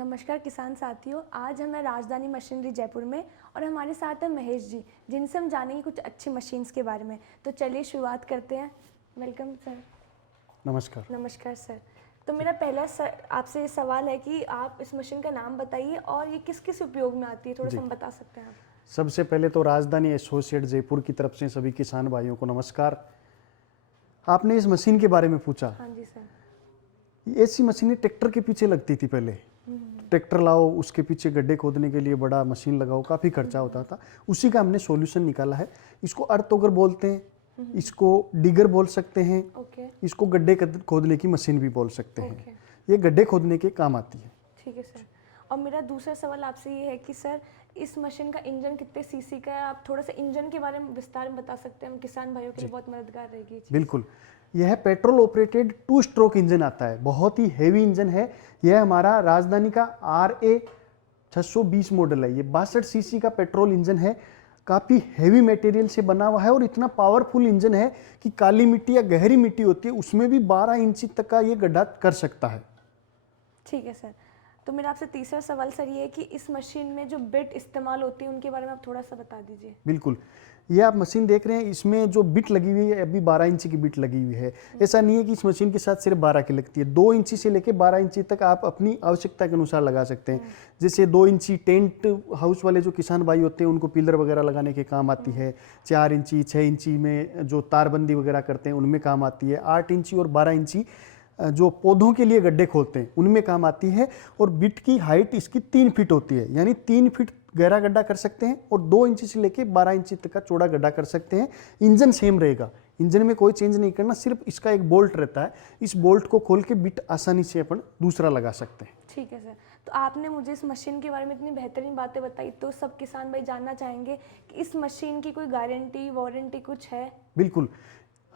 नमस्कार किसान साथियों, आज हम हैं राजधानी मशीनरी जयपुर में और हमारे साथ हैं महेश जी, जिनसे हम जानेंगे कुछ अच्छी मशीन्स के बारे में। तो चलिए शुरुआत करते हैं। Welcome sir. नमस्कार। नमस्कार सर। तो मेरा पहला आपसे सवाल है कि आप इस मशीन का नाम बताइए और ये किस किस उपयोग में आती है, थोड़ा सा हम बता सकते हैं आप? सबसे पहले तो राजधानी एसोसिएट जयपुर की तरफ से सभी किसान भाइयों को नमस्कार। आपने इस मशीन के बारे में पूछा। हाँ जी सर। ऐसी मशीनें ट्रैक्टर के पीछे लगती थी पहले। ट्रैक्टर लाओ, उसके पीछे गड्ढे खोदने के लिए बड़ा मशीन लगाओ, काफ़ी खर्चा होता था। उसी का हमने सॉल्यूशन निकाला है। इसको अर्थओगर बोलते हैं, इसको डिगर बोल सकते हैं, इसको गड्ढे खोदने की मशीन भी बोल सकते हैं। ये गड्ढे खोदने के काम आती है। ठीक है सर। और मेरा दूसरा सवाल आपसे ये है कि सर इस मशीन का इंजन कितने सीसी का है? आप थोड़ा सा इंजन के बारे में विस्तार में बता सकते हैं? हम किसान भाइयों के लिए बहुत मददगार रहेगी। बिल्कुल। यह पेट्रोल ऑपरेटेड 2 स्ट्रोक इंजन आता है, बहुत ही हेवी इंजन है। यह हमारा राजधानी का RA 620 मॉडल है। ये 62 सीसी का पेट्रोल इंजन है, काफ़ी हेवी मटेरियल से बना हुआ है और इतना पावरफुल इंजन है कि काली मिट्टी या गहरी मिट्टी होती है उसमें भी 12 इंच तक का ये गड्ढा कर सकता है। ठीक है सर। तो मेरा आपसे तीसरा सवाल सर ये है कि इस मशीन में जो बिट इस्तेमाल होती है उनके बारे में आप थोड़ा सा बता दीजिए। बिल्कुल। ये आप मशीन देख रहे हैं, इसमें जो बिट लगी हुई है अभी 12 इंच की बिट लगी हुई है। ऐसा नहीं है कि इस मशीन के साथ सिर्फ 12 की लगती है, 2 इंची से लेकर 12 इंची तक आप अपनी आवश्यकता के अनुसार लगा सकते हैं। जैसे 2 इंची टेंट हाउस वाले जो किसान भाई होते हैं उनको पिलर वगैरह लगाने के काम आती है। 4 इंची 6 इंची में जो तारबंदी वगैरह करते हैं उनमें काम आती है। 8 इंची और 12 इंची जो पौधों के लिए गड्ढे खोदते हैं उनमें काम आती है। और बिट की हाइट इसकी 3 फीट होती है, यानी 3 फीट गहरा गड्ढा कर सकते हैं और 2 इंच से लेके 12 इंच तक का चौड़ा गड्ढा कर सकते हैं। इंजन सेम रहेगा, इंजन में कोई चेंज नहीं करना, सिर्फ इसका एक बोल्ट रहता है। इस बोल्ट को खोल के बिट आसानी से अपन दूसरा लगा सकते हैं। ठीक है सर। तो आपने मुझे इस मशीन के बारे में इतनी बेहतरीन बातें बताई, तो सब किसान भाई जानना चाहेंगे कि इस मशीन की कोई गारंटी वारंटी कुछ है? बिल्कुल।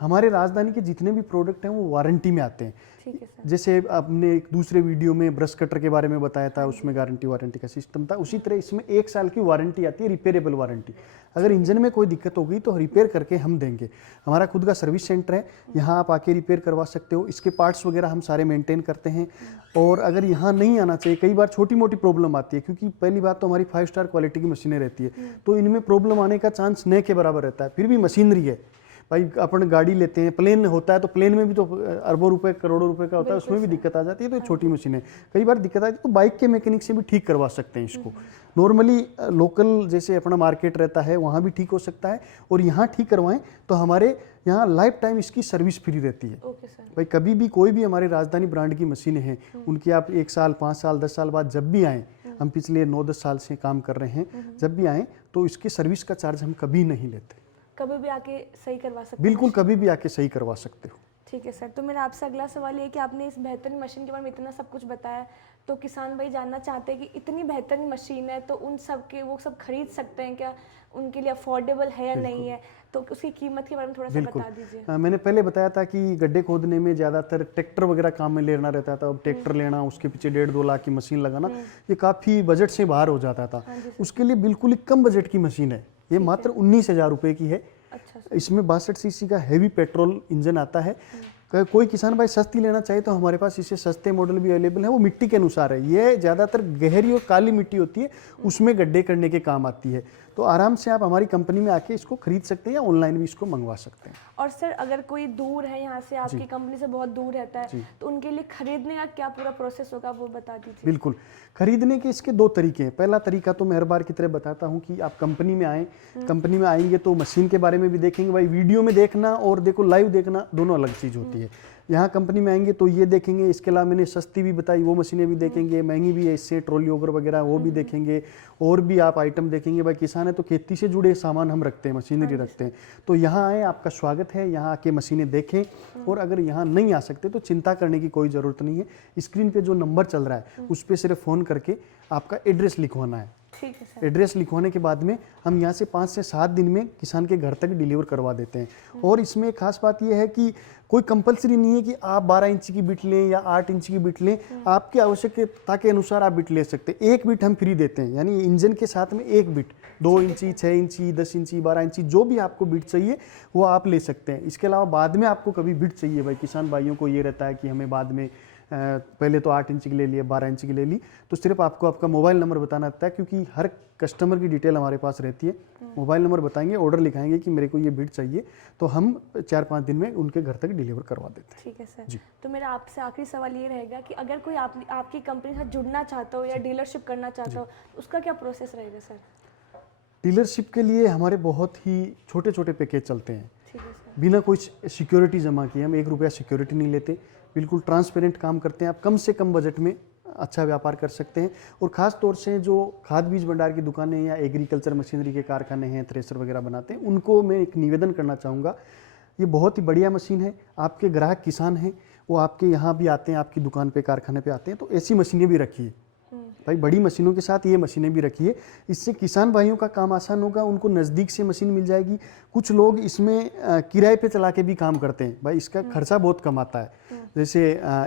हमारे राजधानी के जितने भी प्रोडक्ट हैं वो वारंटी में आते हैं। ठीक है सर। जैसे आपने एक दूसरे वीडियो में ब्रश कटर के बारे में बताया था, उसमें गारंटी वारंटी का सिस्टम था। उसी तरह इसमें 1 साल की वारंटी आती है, रिपेयरेबल वारंटी। अगर इंजन में कोई दिक्कत हो गई तो रिपेयर करके हम देंगे। हमारा खुद का सर्विस सेंटर है, यहाँ आप आके रिपेयर करवा सकते हो। इसके पार्ट्स वगैरह हम सारे मेंटेन करते हैं। और अगर यहाँ नहीं आना चाहिए, कई बार छोटी मोटी प्रॉब्लम आती है, क्योंकि पहली बात तो हमारी 5 स्टार क्वालिटी की मशीनें रहती है, तो इनमें प्रॉब्लम आने का चांस न के बराबर रहता है। फिर भी मशीनरी है भाई, अपन गाड़ी लेते हैं, प्लेन होता है तो प्लेन में भी तो अरबों रुपए करोड़ों रुपए का होता है, उसमें भी दिक्कत आ जाती है। तो छोटी मशीन है, कई बार दिक्कत आती है तो बाइक के मैकेनिक से भी ठीक करवा सकते हैं इसको। नॉर्मली लोकल जैसे अपना मार्केट रहता है वहाँ भी ठीक हो सकता है, और यहाँ ठीक करवाएं तो हमारे यहाँ लाइफ टाइम इसकी सर्विस फ्री रहती है। भाई कभी भी कोई भी हमारी राजधानी ब्रांड की मशीनें हैं उनकी आप 1 साल 5 साल 10 साल बाद जब भी आएँ, हम पिछले 9-10 साल से काम कर रहे हैं, जब भी आएँ तो इसकी सर्विस का चार्ज हम कभी नहीं लेते। कभी भी आके सही करवा सकते हैं? बिल्कुल, कभी भी आके सही करवा सकते हो। ठीक है सर। तो मेरा आपसे अगला सवाल ये है कि आपने इस बेहतरीन मशीन के बारे में इतना सब कुछ बताया, तो किसान भाई जानना चाहते हैं कि इतनी बेहतरीन मशीन है तो उन सब के वो सब खरीद सकते हैं क्या? उनके लिए अफोर्डेबल है या नहीं है? तो उसकी कीमत के बारे में थोड़ा सा बता दीजिए। मैंने पहले बताया था कि गड्ढे खोदने में ज़्यादातर ट्रैक्टर वगैरह काम में लेना रहता था। अब ट्रैक्टर लेना, उसके पीछे 1.5-2 लाख की मशीन लगाना, ये काफ़ी बजट से बाहर हो जाता था। उसके लिए बिल्कुल ही कम बजट की मशीन है, ये मात्र 19,000 रुपये की है। इसमें 62 सीसी का हैवी पेट्रोल इंजन आता है। कोई किसान भाई सस्ती लेना चाहे तो हमारे पास इससे सस्ते मॉडल भी अवेलेबल है, वो मिट्टी के अनुसार है। ये ज़्यादातर गहरी और काली मिट्टी होती है, उसमें गड्ढे करने के काम आती है। तो आराम से आप हमारी कंपनी में आके इसको खरीद सकते हैं या ऑनलाइन भी इसको मंगवा सकते हैं। और सर अगर कोई दूर है यहाँ से, आपकी कंपनी से बहुत दूर रहता है, तो उनके लिए खरीदने का क्या पूरा प्रोसेस होगा वो बता दीजिए। बिल्कुल। खरीदने के इसके 2 तरीके हैं। पहला तरीका तो मैं हर बार की तरह बताता हूँ कि आप कंपनी में आएँ, कंपनी में आएंगे तो मशीन के बारे में भी देखेंगे। भाई वीडियो में देखना और देखो लाइव देखना दोनों अलग चीज़ होती है। यहाँ कंपनी में आएंगे तो ये देखेंगे, इसके अलावा मैंने सस्ती भी बताई वो मशीनें भी देखेंगे, महंगी भी है इससे ट्रॉली ओगर वगैरह वो भी देखेंगे, और भी आप आइटम देखेंगे। भाई किसान है तो खेती से जुड़े सामान हम रखते हैं, मशीनरी रखते हैं। तो यहाँ आए, आपका स्वागत है, यहाँ आके मशीनें देखें। और अगर यहाँ नहीं आ सकते तो चिंता करने की कोई ज़रूरत नहीं है। स्क्रीन पे जो नंबर चल रहा है उस पर सिर्फ फ़ोन करके आपका एड्रेस लिखवाना है। ठीक है सर। एड्रेस लिखवाने के बाद में हम यहाँ से 5 से 7 दिन में किसान के घर तक डिलीवर करवा देते हैं। और इसमें एक खास बात यह है कि कोई कंपलसरी नहीं है कि आप 12 इंच की बिट लें या 8 इंच की बिट लें, आपकी आवश्यकता के अनुसार आप बिट ले सकते हैं। 1 बिट हम फ्री देते हैं, यानी इंजन के साथ में 1 बिट, 2 इंची 6 इंची 10 इंची 12 इंची जो भी आपको बिट चाहिए वो आप ले सकते हैं। इसके अलावा बाद में आपको कभी बिट चाहिए, भाई किसान भाइयों को ये रहता है कि हमें बाद में पहले तो 8 इंच की ले ली, 12 इंच की ले ली, तो सिर्फ आपको आपका मोबाइल नंबर बताना रहता है, क्योंकि हर कस्टमर की डिटेल हमारे पास रहती है। मोबाइल नंबर बताएंगे, ऑर्डर लिखाएंगे कि मेरे को ये बीट चाहिए, तो हम 4-5 दिन में उनके घर तक डिलीवर करवा देते हैं। ठीक है सर। जी। तो मेरा आपसे आखिरी सवाल ये रहेगा कि अगर कोई आपकी कंपनी के साथ जुड़ना चाहता हो या डीलरशिप करना चाहता हो, तो उसका क्या प्रोसेस रहेगा सर? डीलरशिप के लिए हमारे बहुत ही छोटे छोटे पैकेज चलते हैं, ठीक है सर। बिना कोई सिक्योरिटी जमा किए। हम 1 रुपया सिक्योरिटी नहीं लेते, बिल्कुल ट्रांसपेरेंट काम करते हैं। आप कम से कम बजट में अच्छा व्यापार कर सकते हैं। और ख़ास तौर से जो खाद बीज भंडार की दुकानें या एग्रीकल्चर मशीनरी के कारखाने हैं, थ्रेसर वगैरह बनाते हैं, उनको मैं एक निवेदन करना चाहूँगा, ये बहुत ही बढ़िया मशीन है। आपके ग्राहक किसान हैं, वो आपके यहाँ भी आते हैं, आपकी दुकान पे, कारखाने पे आते हैं, तो ऐसी मशीनें भी रखिए भाई। बड़ी मशीनों के साथ ये मशीनें भी रखिए, इससे किसान भाइयों का काम आसान होगा, उनको नज़दीक से मशीन मिल जाएगी। कुछ लोग इसमें किराए पे चला के भी काम करते हैं भाई, इसका खर्चा बहुत कम आता है। जैसे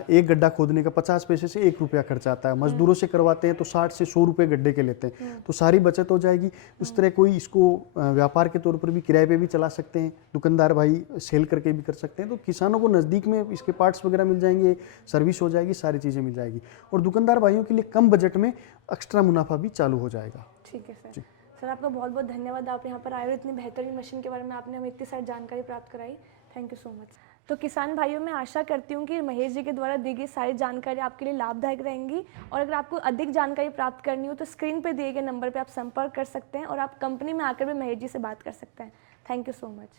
एक गड्ढा खोदने का 50 पैसे से 1 रुपया खर्चा आता है, मजदूरों से करवाते हैं तो 60 से 100 रुपये गड्ढे के लेते हैं, तो सारी बचत हो जाएगी। उस तरह कोई इसको व्यापार के तौर पर भी किराए पे भी चला सकते हैं, दुकानदार भाई सेल करके भी कर सकते हैं। तो किसानों को नज़दीक में इसके पार्ट्स वगैरह मिल जाएंगे, सर्विस हो जाएगी, सारी चीज़ें मिल जाएगी, और दुकानदार भाइयों के लिए कम बजट में एक्स्ट्रा मुनाफा भी चालू हो जाएगा। ठीक है सर। सर आपका बहुत बहुत धन्यवाद, आप यहाँ पर आए और इतनी बेहतरीन मशीन के बारे में आपने हमें इतनी सारी जानकारी प्राप्त कराई। Thank you so much. तो किसान भाइयों, मैं आशा करती हूँ कि महेश जी के द्वारा दी गई सारी जानकारी आपके लिए लाभदायक रहेंगी, और अगर आपको अधिक जानकारी प्राप्त करनी हो तो स्क्रीन पर दिए गए नंबर पर आप संपर्क कर सकते हैं, और आप कंपनी में आकर भी महेश जी से बात कर सकते हैं। Thank you so much.